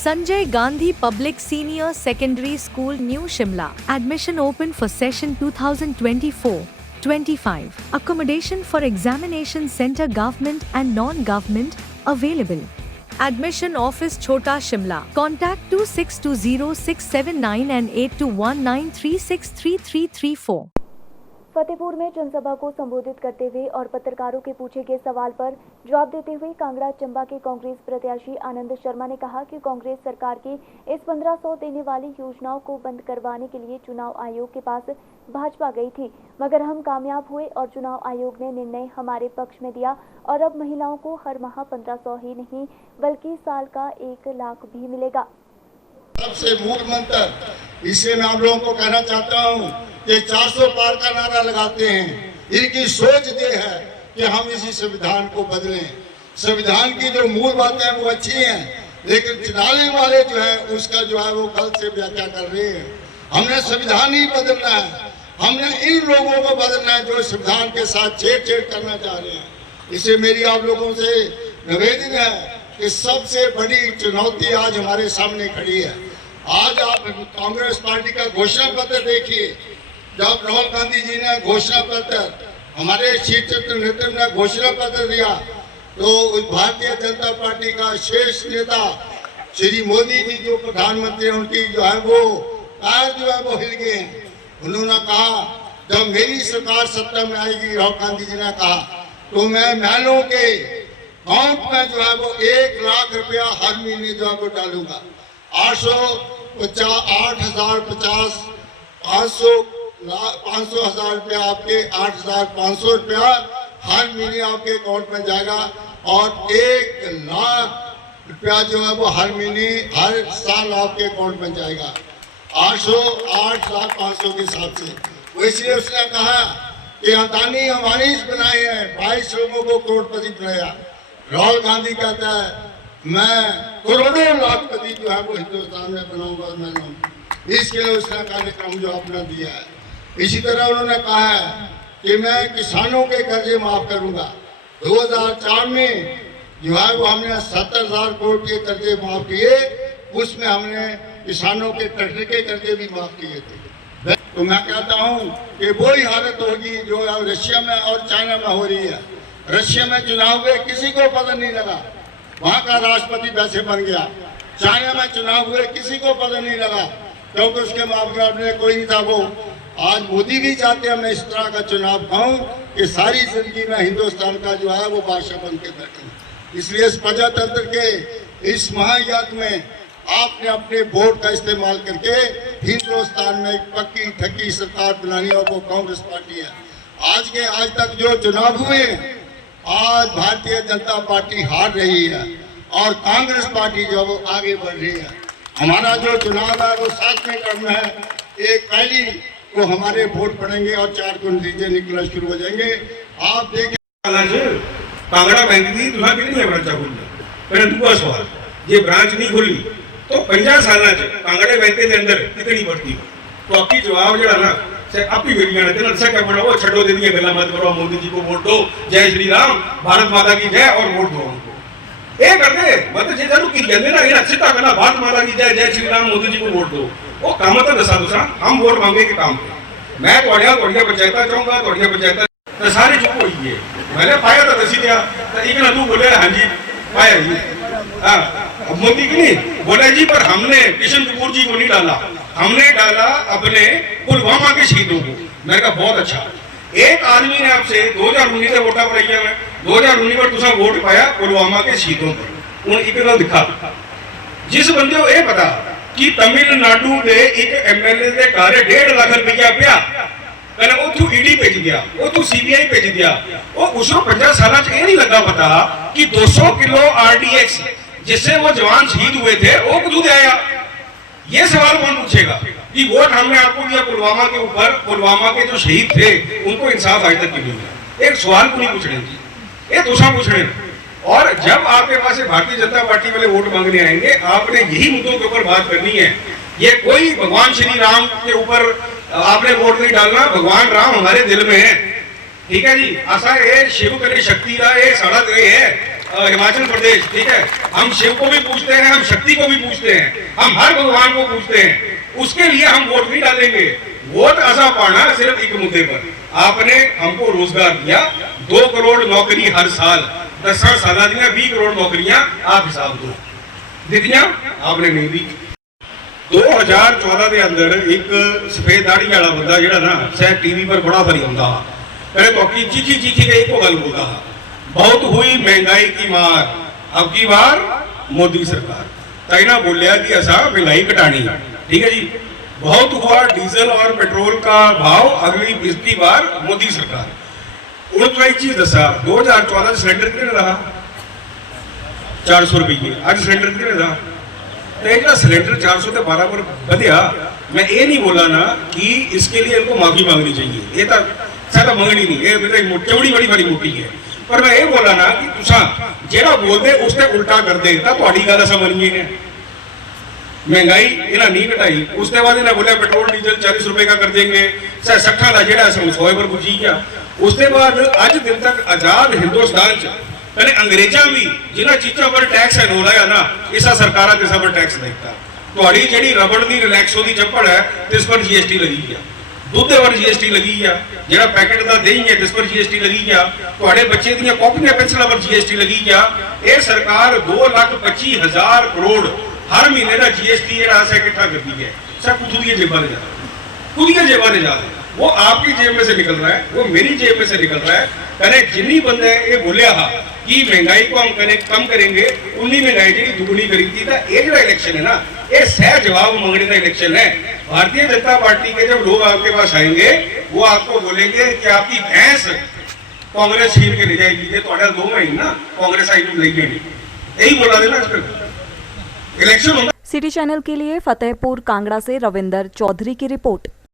Sanjay Gandhi Public Senior Secondary School, New Shimla. Admission open for session 2024-25. Accommodation for examination center government and non-government available. Admission office Chota Shimla. Contact 2620-679 and 8219363334. Fatehpur में जनसभा को संबोधित करते हुए और पत्रकारों के पूछे गए सवाल पर जवाब देते हुए कांगड़ा चंबा के कांग्रेस प्रत्याशी आनंद शर्मा ने कहा कि कांग्रेस सरकार की इस 1500 देने वाली योजनाओं को बंद करवाने के लिए चुनाव आयोग के पास भाजपा गई थी, मगर हम कामयाब हुए और चुनाव आयोग ने निर्णय हमारे पक्ष में दिया और अब महिलाओं को हर माह 1500 ही नहीं बल्कि साल का 1 लाख भी मिलेगा। सबसे मूल मंत्र इसे मैं आप लोगों को कहना चाहता हूँ कि 400 पार का नारा लगाते हैं। इनकी सोच ये है कि हम इसी संविधान को बदलें। संविधान की जो मूल बातें हैं वो अच्छी हैं, लेकिन चलाने वाले जो है उसका जो है वो गलत से व्याख्या कर रहे हैं। हमने संविधान ही बदलना है, हमने इन लोगों को बदलना है जो संविधान के साथ छेड़छाड़ करना चाह रहे हैं। इसे मेरी आप लोगों से निवेदन है कि सबसे बड़ी चुनौती आज हमारे सामने खड़ी है। आज आप कांग्रेस पार्टी का घोषणा पत्र देखिए। जब राहुल गांधी जी ने घोषणा पत्र, हमारे शीर्षक नेतृत्व ने घोषणा पत्र दिया, तो भारतीय जनता पार्टी का शीर्ष नेता श्री मोदी जी जो प्रधानमंत्री हैं उनकी जो है वो पैर जो है वो हिल गए। उन्होंने कहा जब मेरी सरकार सत्ता में आएगी, राहुल गांधी जी ने कहा, तो मैं महिलाओं के अकाउंट में जो है वो 1 लाख रुपया हर महीने जो है वो डालूंगा। 500,000 रुपया आपके 8,500 रुपया हर महीने आपके अकाउंट में जाएगा और 1 लाख रुपया जो है वो हर महीने हर साल आपके अकाउंट में जाएगा 8,500 के हिसाब से। इसलिए उसने कहा कि अदानी अंबानी बनाए हैं, 22 लोगों को करोड़पति बनाया। राहुल गांधी कहता है मैं करोड़ों लाखपति जो है वो हिंदुस्तान में बनाऊंगा। इसके लिए उसने कार्यक्रम जो अपना दिया है। इसी तरह उन्होंने कहा है कि मैं किसानों के कर्जे माफ करूंगा। 2004 में जो है वो हमने 70,000 करोड़ के कर्जे माफ किए, उसमें हमने किसानों के ट्रैक्टर के कर्जे भी माफ किए थे। तो मैं कहता हूँ कि वही हालत होगी जो रशिया में और चाइना में हो रही है। रशिया में चुनाव हुए, किसी को पता नहीं लगा, वहां का राष्ट्रपति वैसे बन गया। चाइना में चुनाव हुए, किसी को पता नहीं लगा क्योंकि उसके मुकाबले में कोई नहीं था। वो आज मोदी भी चाहते हैं मैं इस तरह का चुनाव पाऊं कि सारी जिंदगी में हिंदुस्तान का जो है वो बादशाह बन के बैठूं। इसलिए इस प्रजातंत्र के इस महायज्ञ में आपने अपने वोट का इस्तेमाल करके हिंदुस्तान में एक पक्की ठक्की सरकार बनानी, और वो कांग्रेस पार्टी है। आज तक जो चुनाव हुए, आज भारतीय जनता पार्टी हार रही है और कांग्रेस पार्टी जो वो आगे बढ़ रही है। हमारा जो चुनाव है वो 7वें क्रम में है। 1 पहली को हमारे वोट पड़ेंगे और 4 को नतीजे निकलना शुरू हो जाएंगे। आप देखिए कांगड़ा बैंक की तुला कितनी ब्रांचा खुली, मैंने दूसरा सवाल, ये ब्रांच नहीं खुली तो 50 साल कांगड़े बैंक के अंदर कितनी बढ़ती हो। तो आपकी जवाब जो है ना आपकी क्या बड़ा वो छठो दे दिए, गला मत करो, मोदी जी को वोट दो, जय श्री राम, भारत माता की जय, और वोट दो उनको। ये करते मतलब जे जरूर की कहते ना, ये अच्छी करना, भारत माता की जय, जय श्री राम, मोदी जी को वोट दो। वो काम तो दसा दूसरा हम वोट मांगे के काम पे मैं थोड़िया पंचायत चाहूंगा, थोड़िया पंचायत तो सारी चुप हुई है। मैंने पाया तो दसी दिया, एक ना तू बोले हाँ जी पाया जी, हाँ मोदी की नहीं बोला जी, पर हमने किशन कपूर जी को नहीं डाला, हमने डाला अपने पुलवामा के शहीदों को। मैंने कहा बहुत अच्छा। एक आदमी ने आपसे 2019 में वोटा पड़ाई है, 2019 में तुसा वोट पाया पुलवामा के शहीदों पर। उन एक गल दिखा जिस बंदे को ये पता कि तमिलनाडु दे एक एमएलए दे घर 1.5 लाख रुपया पिया, कहना वो तू ईडी भेज दिया, वो तू सीबीआई भेज दिया। वो उसको 50 साल ये नहीं लगा पता कि 200 किलो आरडीएक्स जिससे वो जवान शहीद हुए थे वो क्यों आया। ये सवाल कौन पूछेगा कि वोट हमने आपको दिया पुलवामा के ऊपर, पुलवामा के जो शहीद थे उनको इंसाफ आज तक क्यों नहीं मिला। एक सवाल को नहीं पूछने जी, एक दूसरा पूछने। और जब आपके पास भारतीय जनता पार्टी वाले वोट मांगने आएंगे, आपने यही मुद्दों के ऊपर बात करनी है। ये कोई भगवान श्री राम के ऊपर आपने वोट नहीं डालना, भगवान राम हमारे दिल में है, ठीक है जी। ऐसा ये शिव करे शक्ति का ये साड़ा है हिमाचल प्रदेश, ठीक है, हम शिव को भी पूछते हैं, हम शक्ति को भी पूछते हैं, हम हर भगवान को पूछते हैं, उसके लिए हम वोट नहीं डालेंगे। वोट ऐसा पाना सिर्फ एक मुद्दे पर, आपने हमको रोजगार दिया, 2 करोड़ नौकरी हर साल, 10 साल दिया 20 करोड़ नौकरियां, आप हिसाब दो दिखिया आपने नहीं दी। 2014 के अंदर एक सफेद दाढ़ी वाला बंदा ਜਿਹੜਾ ना शायद टीवी पर बड़ा भरी ਹੁੰਦਾ पहले तो की चीखी चीखी के एक गल बोलता बहुत हुई महंगाई की मार, अब की बार मोदी सरकार तैना बोलिया कि ऐसा महंगाई घटानी, ठीक है जी, बहुत हुआ डीजल और पेट्रोल का भाव, अगली पिछली बार मोदी सरकार। उन तो एक चीज दसा 2014 सिलेंडर कितने रहा 400 रुपये, आज सिलेंडर कितने रहा तो सिलेंडर 400 से 12 पर बढ़िया। मैं ये नहीं बोला ना कि इसके लिए इनको माफी मांगनी चाहिए, ये तो सारा मंगनी नहीं, ये चौड़ी बड़ी बड़ी मोटी है, पर मैं ये बोला ना कि तुसा जेड़ा बोलते उसने उल्टा कर दे तो गल समझिए। महंगाई इन्हें नहीं घटाई, उसके बाद इन्हें बोला पेट्रोल डीजल 40 रुपए का कर देंगे, 60 का जेड़ा 100 पर पुजी गया। उसके बाद अज दिन तक आजाद हिंदुस्तान च पहले अंग्रेजा भी जिन्होंने चीजों पर टैक्स लाया ना, इसा सरकारा किसा पर टैक्स देखता। थोड़ी जी रबड़ की रिलैक्सो की चप्पड़ है इस पर जीएसटी लगी गया, दुध पर जीएसटी लगी गया, जो पैकेट का दही है इस पर जीएसटी लगी गया, थोड़े बच्चे दी कॉपियां पेंसिलों पर जीएसटी लगी गया। ये सरकार 2,25,000 करोड़ हर महीने का जीएसटी इकट्ठा करती है, सब खुद की जेबा ले जा रहा है, खुद की जेबा ले जा रहा है, वो आपकी जेब में से निकल रहा है, वो मेरी जेब में से निकल रहा है। कने जिन्नी बंदे ये बोलिया हा कि महंगाई को हम कम करेंगे, उन्नी महंगाई जी दुगनी करेगी। ये जो इलेक्शन है ना, ये सह जवाब मांगने का इलेक्शन है। भारतीय जनता पार्टी के जब लोग आपके पास आएंगे वो आपको बोलेंगे कि आपकी भैंस कांग्रेस छीन के ले जाएगी, ये तो 2 महीने ना कांग्रेस आई नहीं, यही बोला देना इलेक्शन। सिटी चैनल के लिए फतेहपुर कांगड़ा से रविंदर चौधरी की रिपोर्ट।